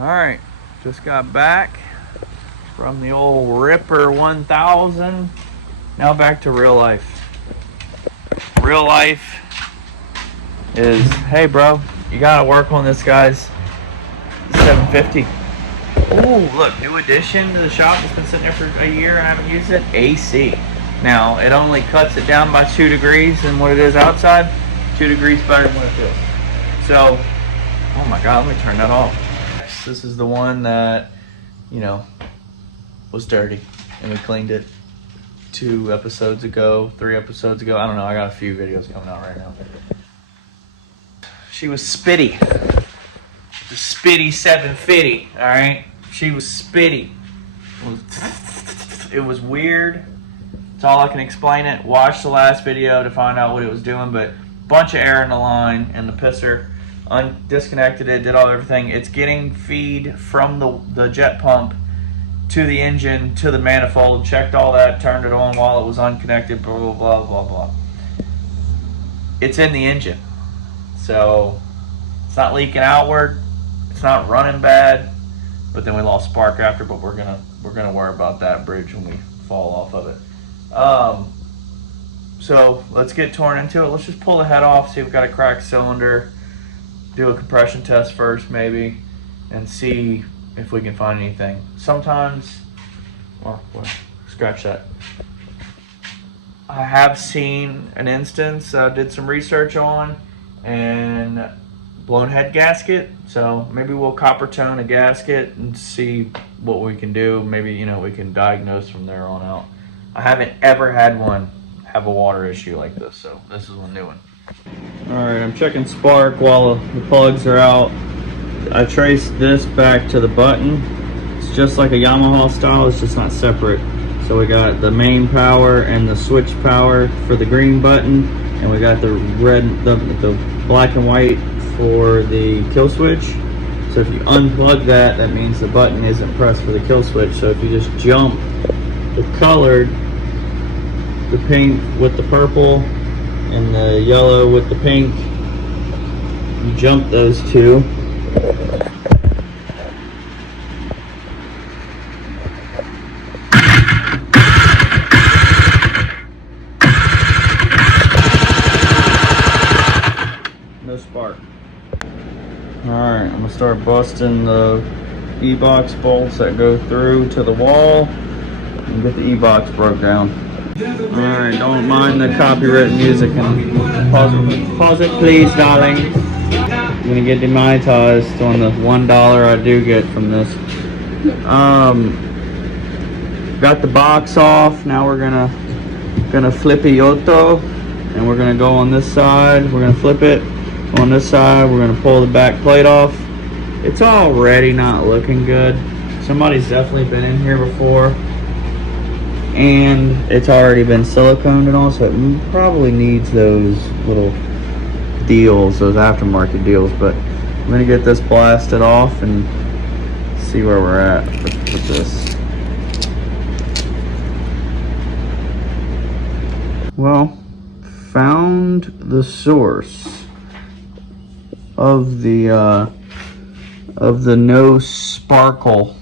Alright, just got back from the old Ripper 1000. Now back to real life. Real life is, hey bro, you gotta work on this guy's 750. Oh, look, new addition to the shop. It's been sitting there for a year and I haven't used it. AC. Now, it only cuts it down by 2 degrees than what it is outside. 2 degrees better than what it feels. So, oh my God, let me turn that off. This is the one that, was dirty. And we cleaned it 2 episodes ago, 3 episodes ago. I don't know, I got a few videos coming out right now. She was spitty. The spitty 750, alright? She was spitty. It was weird. That's all I can explain it. Watch the last video to find out what it was doing, but bunch of air in the line and the pisser. Disconnected it, did everything. It's getting feed from the jet pump to the engine, to the manifold, checked all that, turned it on while it was unconnected, blah, blah, blah, blah, blah. It's in the engine. So, it's not leaking outward. It's not running bad, but then we lost spark after. But we're gonna worry about that bridge when we fall off of it. So let's get torn into it. Let's just pull the head off, see if we've got a cracked cylinder, do a compression test first maybe, and see if we can find anything. Sometimes, oh boy, scratch that. I have seen an instance I did some research on, and blown head gasket. So maybe we'll copper tone a gasket and see what we can do. Maybe we can diagnose from there on out. I haven't ever had one have a water issue like this, so this is a new one. Alright, I'm checking spark while the plugs are out. I traced this back to the button. It's just like a Yamaha style, it's just not separate. So we got the main power and the switch power for the green button, and we got the red, the black and white for the kill switch. So if you unplug that, that means the button isn't pressed for the kill switch. So if you just jump the colored, the pink with the purple and the yellow with the pink, you jump those two, no spark. Alright, I'm gonna start busting the Ebox bolts that go through to the wall and get the Ebox broke down. Alright, don't mind the copyright music, and pause it please, darling. I'm gonna get demonetized on the $1 I do get from this. Got the box off. Now we're gonna flip it yoto, and we're gonna go on this side. We're gonna flip it on this side. We're gonna pull the back plate off. It's already not looking good. Somebody's definitely been in here before, and it's already been siliconed and all, so it probably needs those little deals, those aftermarket deals. But I'm gonna get this blasted off and see where we're at with this. Well, found the source of the no sparkle.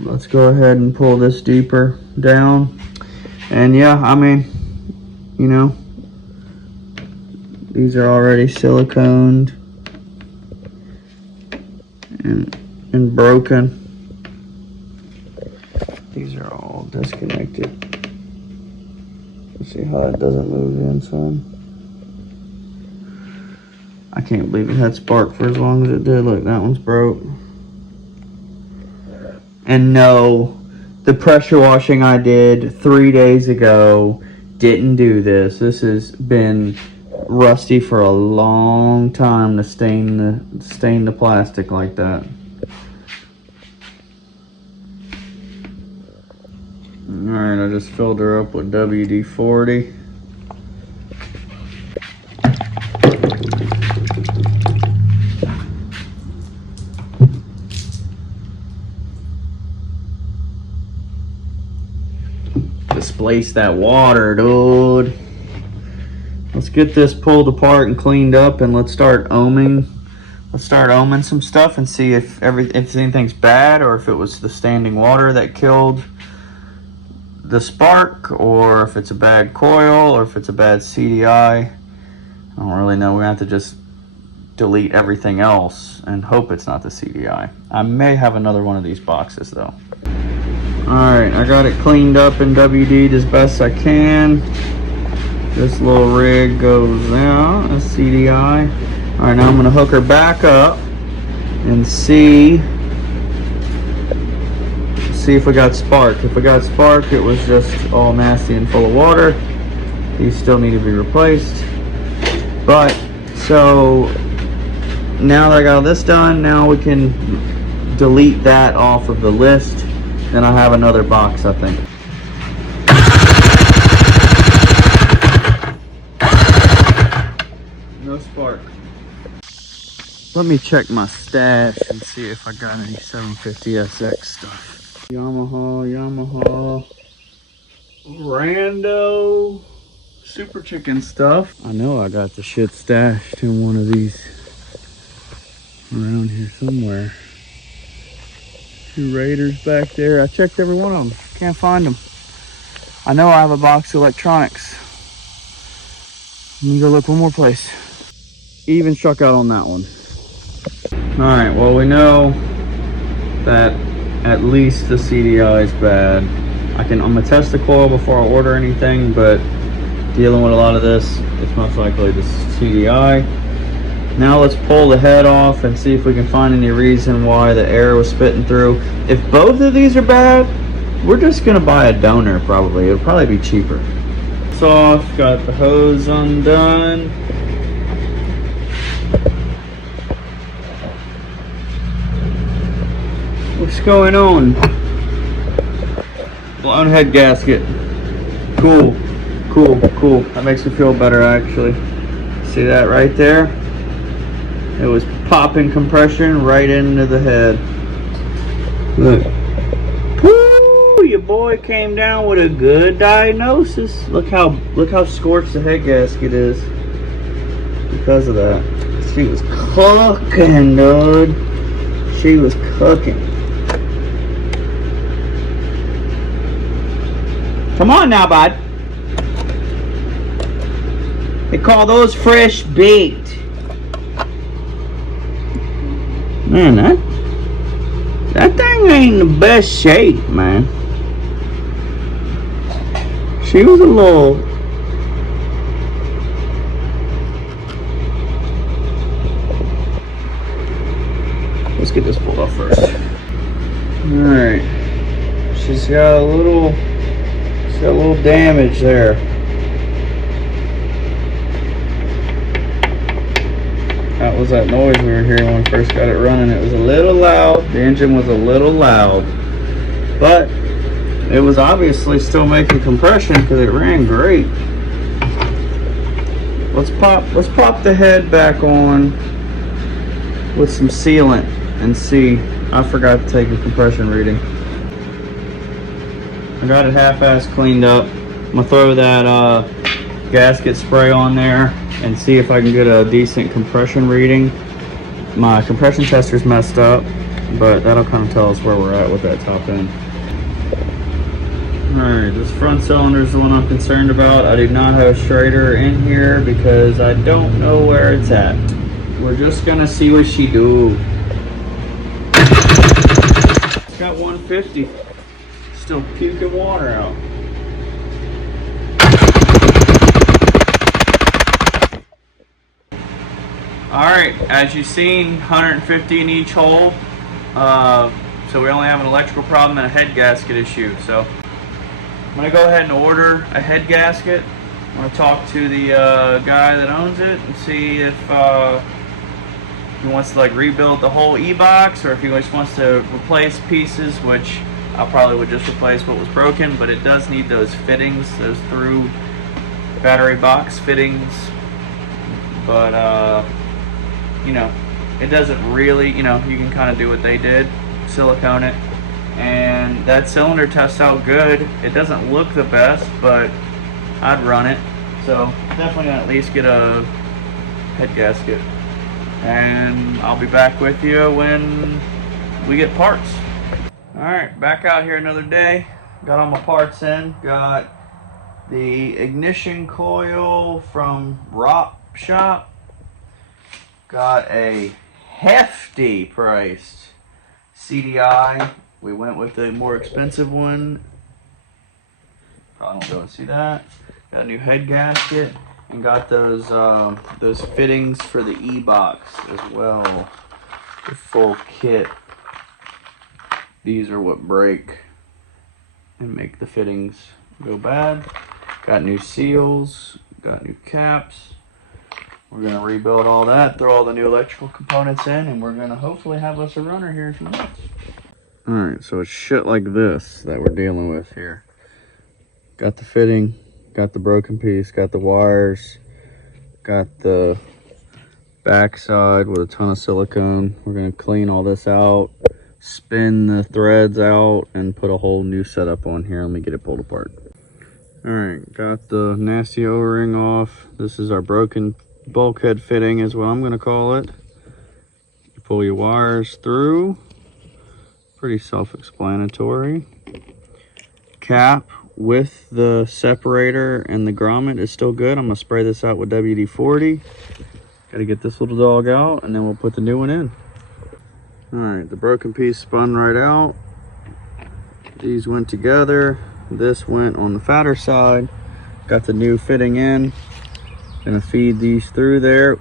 Let's go ahead and pull this deeper down. And yeah, I mean, these are already siliconed and broken. These are all disconnected. Let's see how it doesn't move inside. I can't believe it had spark for as long as it did. Look, that one's broke. And no, the pressure washing I did 3 days ago didn't do this. This has been rusty for a long time to stain the plastic like that. Alright, I just filled her up with WD-40. Displace that water, dude. Let's get this pulled apart and cleaned up, and let's start ohming let's start ohming some stuff and see if anything's bad, or if it was the standing water that killed the spark, or if it's a bad coil, or if it's a bad CDI. I don't really know. We're gonna have to just delete everything else and hope it's not the CDI. I may have another one of these boxes though. Alright, I got it cleaned up and WD'd as best I can. This little rig goes out, a CDI. Alright, now I'm going to hook her back up and see if we got spark. If we got spark, it was just all nasty and full of water. These still need to be replaced. But, so, now that I got all this done, now we can delete that off of the list. Then I have another box, I think. No spark. Let me check my stash and see if I got any 750SX stuff. Yamaha, Rando, Super Chicken stuff. I know I got the shit stashed in one of these around here somewhere. Two Raiders back there. I checked every one of them. Can't find them. I know I have a box of electronics. Let me go look one more place. Even struck out on that one. Alright, well, we know that at least the CDI is bad. I'm gonna test the coil before I order anything, but dealing with a lot of this, it's most likely the CDI. Now let's pull the head off and see if we can find any reason why the air was spitting through. If both of these are bad, we're just gonna buy a donor probably. It'll probably be cheaper. It's off, got the hose undone. What's going on? Blown head gasket. Cool. That makes me feel better actually. See that right there? It was popping compression right into the head. Look. Woo! Your boy came down with a good diagnosis. Look how scorched the head gasket is because of that. She was cooking, dude. She was cooking. Come on now, bud. They call those fresh baked. Man, that thing ain't the best shape, man. She was a little... Let's get this pulled off first. Alright. She's got a little damage there. That was that noise we were hearing when we first got it running. It was a little loud. The engine was a little loud. But it was obviously still making compression because it ran great. Let's pop the head back on with some sealant and see. I forgot to take a compression reading. I got it half-ass cleaned up. I'm gonna throw that gasket spray on there and see if I can get a decent compression reading. My compression tester's messed up, but that'll kind of tell us where we're at with that top end. Alright, this front cylinder is the one I'm concerned about. I do not have a Schrader in here because I don't know where it's at. We're just gonna see what she do. It's got 150. Still puking water out. Alright, as you've seen, 150 in each hole. So we only have an electrical problem and a head gasket issue. So I'm going to go ahead and order a head gasket. I'm going to talk to the guy that owns it and see if he wants to like rebuild the whole Ebox, or if he just wants to replace pieces, which I probably would just replace what was broken, but it does need those fittings, those through battery box fittings. But you know, it doesn't really, you know, you can kind of do what they did, silicone it, and that cylinder tests out good. It doesn't look the best, but I'd run it. So definitely gonna at least get a head gasket. and I'll be back with you when we get parts. Alright, back out here another day. Got all my parts in. Got the ignition coil from Rock Shop. Got a hefty priced CDI. We went with a more expensive one. Probably don't go and see that. Got a new head gasket and got those fittings for the Ebox as well. The full kit. These are what break and make the fittings go bad. Got new seals, got new caps. We're gonna rebuild all that, throw all the new electrical components in, and we're gonna hopefully have us a runner here in a few months. Alright, so it's shit like this that we're dealing with here. Got the fitting, got the broken piece, got the wires, got the backside with a ton of silicone. We're gonna clean all this out, spin the threads out, and put a whole new setup on here. Let me get it pulled apart. Alright, got the nasty O-ring off. This is our broken bulkhead fitting is what I'm gonna call it. You pull your wires through. Pretty self-explanatory. Cap with the separator and the grommet is still good. I'm gonna spray this out with WD-40. Gotta get this little dog out and then we'll put the new one in. Alright, the broken piece spun right out. These went together. This went on the fatter side. Got the new fitting in. Gonna feed these through there.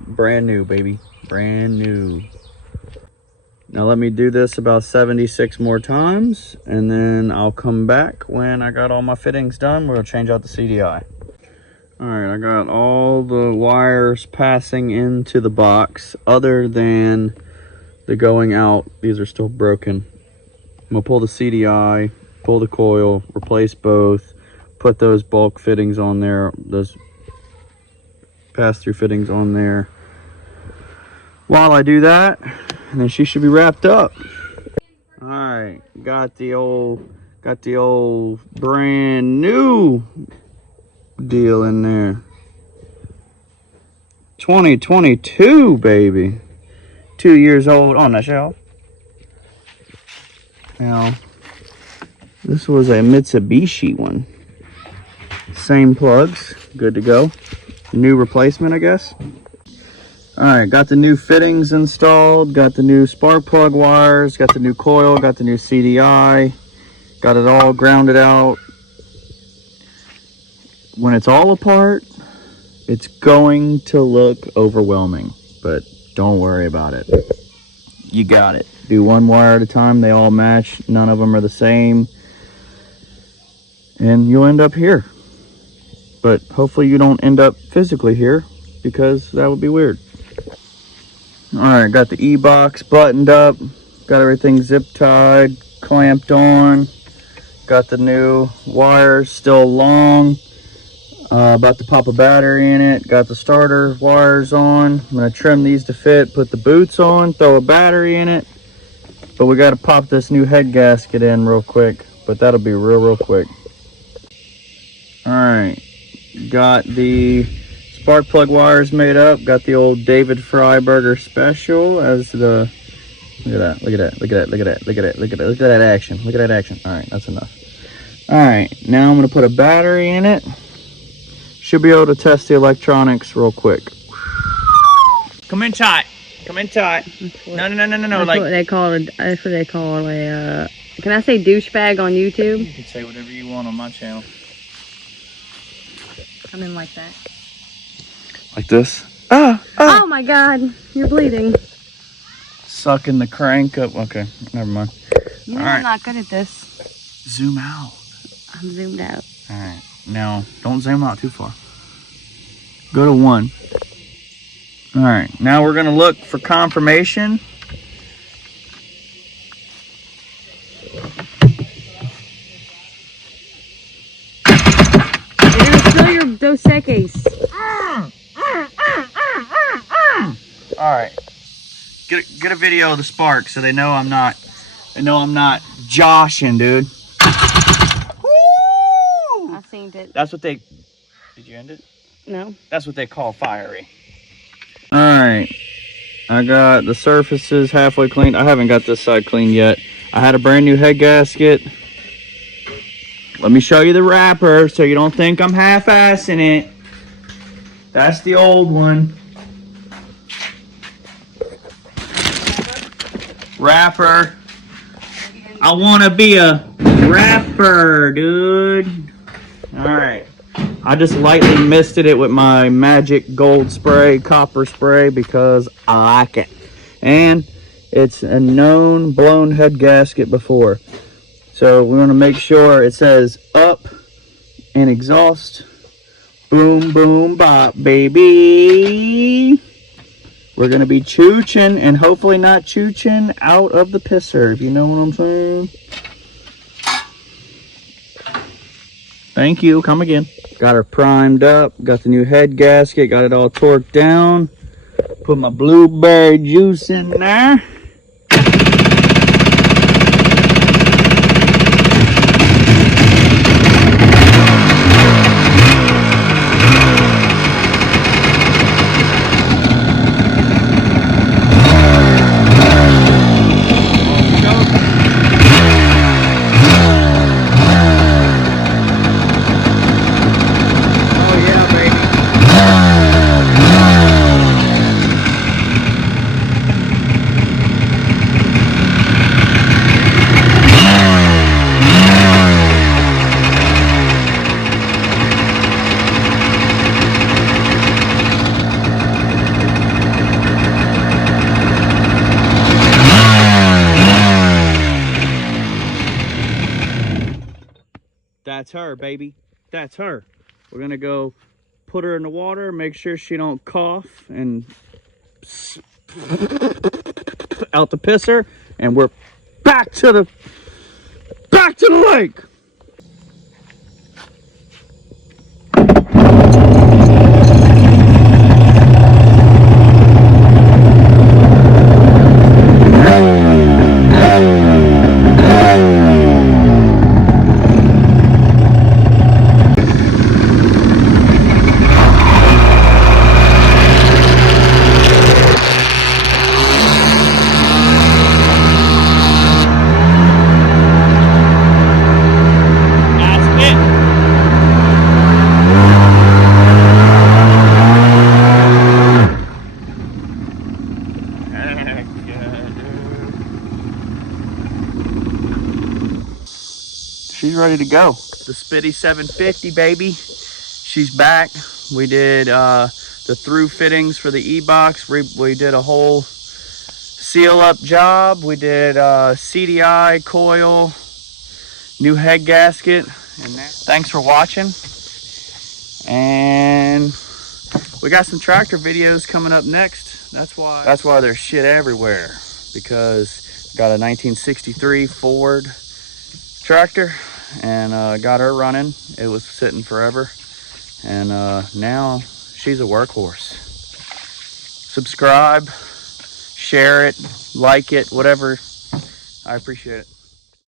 Brand new, baby. Brand new. Now let me do this about 76 more times and then I'll come back when I got all my fittings done. We'll change out the CDI. Alright, I got all the wires passing into the box other than the going out. These are still broken. I'm gonna pull the CDI, pull the coil, replace both, put those bulk fittings on there, those pass-through fittings on there. While I do that, and then she should be wrapped up. Alright, got the old brand new deal in there. 2022, baby. 2 years old on the shelf. Now, this was a Mitsubishi one. Same plugs, good to go. New replacement, I guess. Alright, got the new fittings installed, got the new spark plug wires, got the new coil, got the new CDI, got it all grounded out. When it's all apart, it's going to look overwhelming, but don't worry about it. You got it. Do one wire at a time, they all match, none of them are the same, and you'll end up here. But hopefully you don't end up physically here, because that would be weird. Alright, got the E-box buttoned up, got everything zip tied, clamped on, got the new wires still long, about to pop a battery in it, got the starter wires on. I'm going to trim these to fit, put the boots on, throw a battery in it, but we got to pop this new head gasket in real quick, but that'll be real quick. Alright, got the spark plug wires made up, got the old David Fryburger special as the, look at that action. All right, that's enough. All right, now I'm gonna put a battery in it. Should be able to test the electronics real quick. Come in tight. No. That's what they call a, that's what they call a, can I say douchebag on YouTube? You can say whatever you want on my channel. Come in like that. Like this. Oh my God, you're bleeding. Sucking the crank up. Okay, never mind. You know I'm not good at this. Zoom out. I'm zoomed out. All right, now don't zoom out too far. Go to 1. All right, now we're gonna look for confirmation. You're gonna spill your Dos Equis. All right, get a video of the spark so they know I'm not joshing, dude. Woo! I seen it. That's what they. Did you end it? No. That's what they call fiery. All right. I got the surfaces halfway cleaned. I haven't got this side cleaned yet. I had a brand new head gasket. Let me show you the wrapper so you don't think I'm half-assing it. That's the old one. Wrapper. I want to be a rapper, dude. Alright. I just lightly misted it with my magic gold spray, copper spray, because I like it. And it's a known blown head gasket before. So we want to make sure it says up and exhaust. Boom, boom, bop, baby. We're going to be chooching and hopefully not chooching out of the pisser, if you know what I'm saying. Thank you. Come again. Got her primed up. Got the new head gasket. Got it all torqued down. Put my blueberry juice in there. That's her, baby. That's her. We're gonna go put her in the water, make sure she don't cough and out the pisser, and we're back to the lake. She's ready to go. The Spitty 750, baby. She's back. We did the through fittings for the Ebox. We did a whole seal up job. We did CDI, coil, new head gasket. And thanks for watching. And we got some tractor videos coming up next. That's why there's shit everywhere, because got a 1963 Ford tractor and got her running. It was sitting forever, and now she's a workhorse. Subscribe, share it, like it, whatever. I appreciate it.